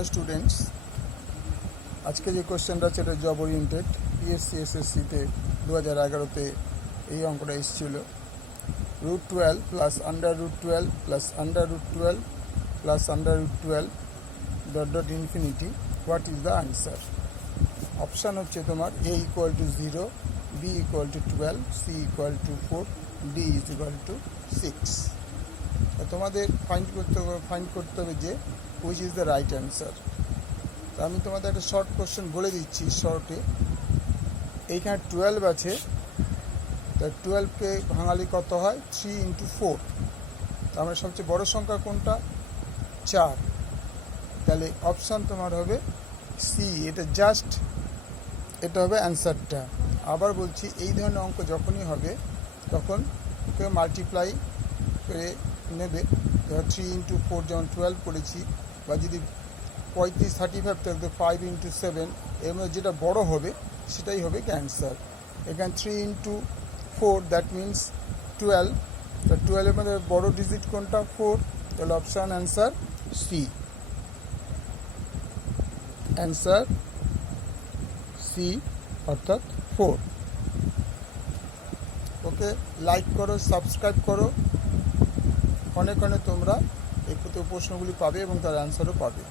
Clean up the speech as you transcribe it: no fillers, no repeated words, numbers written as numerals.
Hello students, আজকে যে কোশ্চেনটা আছে এটা জব ওরিয়েন্টেড। পিএসসি এসএসসিতে 2011-তে এই অঙ্কটা এসেছিল। √12 plus √12 plus √12 plus √12 dot dot infinity, what is the answer? Option হচ্ছে তোমার A = 0, B = 12, C = 4, D = 6। তোমাদের ফাইন্ড করতে হবে যে which is the right answer. তো আমি তোমাদের একটা শর্ট কোশ্চেন বলে দিচ্ছি শর্টে। এইখানে 12 আছে, তা 12কে ভাঙালি কত হয়? 3 × 4। তার মানে সবচেয়ে বড় সংখ্যা কোনটা? 4। তাহলে অপশান তোমার হবে সি। এটা হবে অ্যান্সারটা। আবার বলছি, এই ধরনের অঙ্ক যখনই হবে তখন ওকে মাল্টিপ্লাই করে নেবে। 3 × 4 যেমন 12 করেছি, বা যদি 35 থাকবে 5 × 7, এর মধ্যে যেটা বড় হবে সেটাই হবে অ্যান্সার। এখানে 3 × 4 দ্যাট মিনস 12। তো 12-এর মধ্যে বড় ডিজিট কোনটা? 4। তাহলে option answer C. Answer C অর্থাৎ 4। ওকে, লাইক করো, সাবস্ক্রাইব করো। অনেক তোমরা এই প্রশ্নগুলি পাবে এবং তার অ্যান্সারও পাবে।